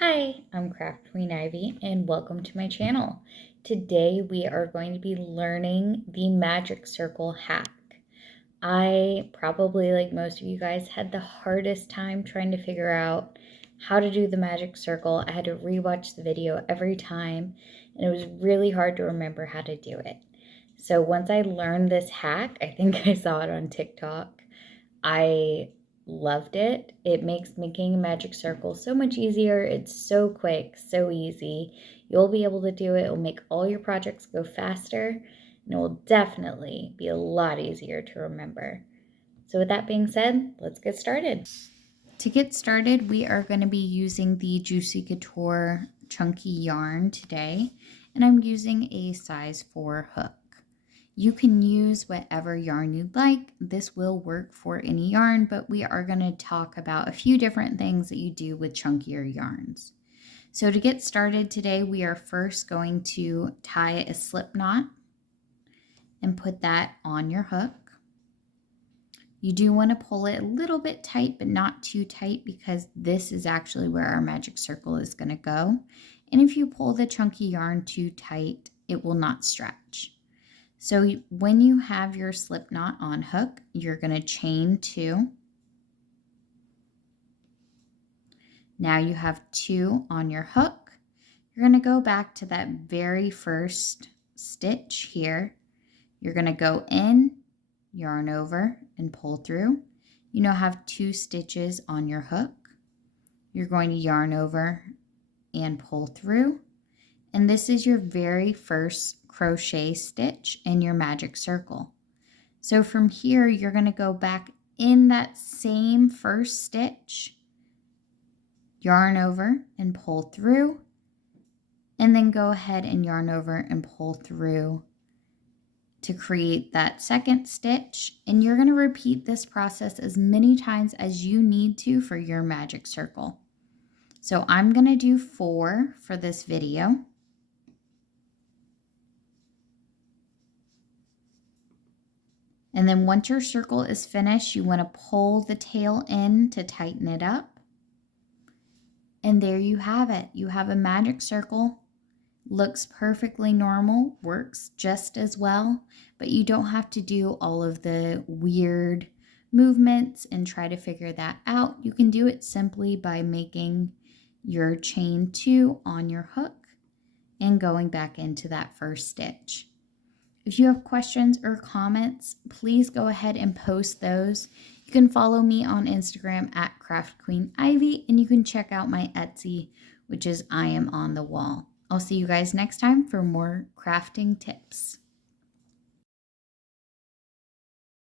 Hi, I'm Craft Queen Ivy and welcome to my channel. Today we are going to be learning the magic circle hack. I probably, like most of you guys, had the hardest time trying to figure out how to do the magic circle. I had to rewatch the video every time and it was really hard to remember how to do it. So once I learned this hack, I think I saw it on TikTok, I loved it. It makes making a magic circle so much easier. It's so quick, so easy. You'll be able to do it. It'll make all your projects go faster, and it will definitely be a lot easier to remember. So with that being said, let's get started. To get started, we are going to be using the Juicy Couture chunky yarn today, and I'm using a size 4 hook. You can use whatever yarn you'd like. This will work for any yarn, but we are going to talk about a few different things that you do with chunkier yarns. So to get started today, we are first going to tie a slip knot and put that on your hook. You do want to pull it a little bit tight, but not too tight, because this is actually where our magic circle is going to go. And if you pull the chunky yarn too tight, it will not stretch. So when you have your slip knot on hook, you're going to chain 2. Now you have 2 on your hook. You're going to go back to that very first stitch here. You're going to go in, yarn over, and pull through. You now have 2 stitches on your hook. You're going to yarn over and pull through. And this is your very first crochet stitch in your magic circle. So from here, you're going to go back in that same first stitch, yarn over and pull through, and then go ahead and yarn over and pull through to create that second stitch. And you're going to repeat this process as many times as you need to for your magic circle. So I'm going to do 4 for this video. And then once your circle is finished, you want to pull the tail in to tighten it up. And there you have it. You have a magic circle. Looks perfectly normal, works just as well, but you don't have to do all of the weird movements and try to figure that out. You can do it simply by making your chain 2 on your hook and going back into that first stitch. If you have questions or comments, please go ahead and post those. You can follow me on Instagram at Craft Queen Ivy, and you can check out my Etsy, which is I Am on the Wall. I'll see you guys next time for more crafting tips.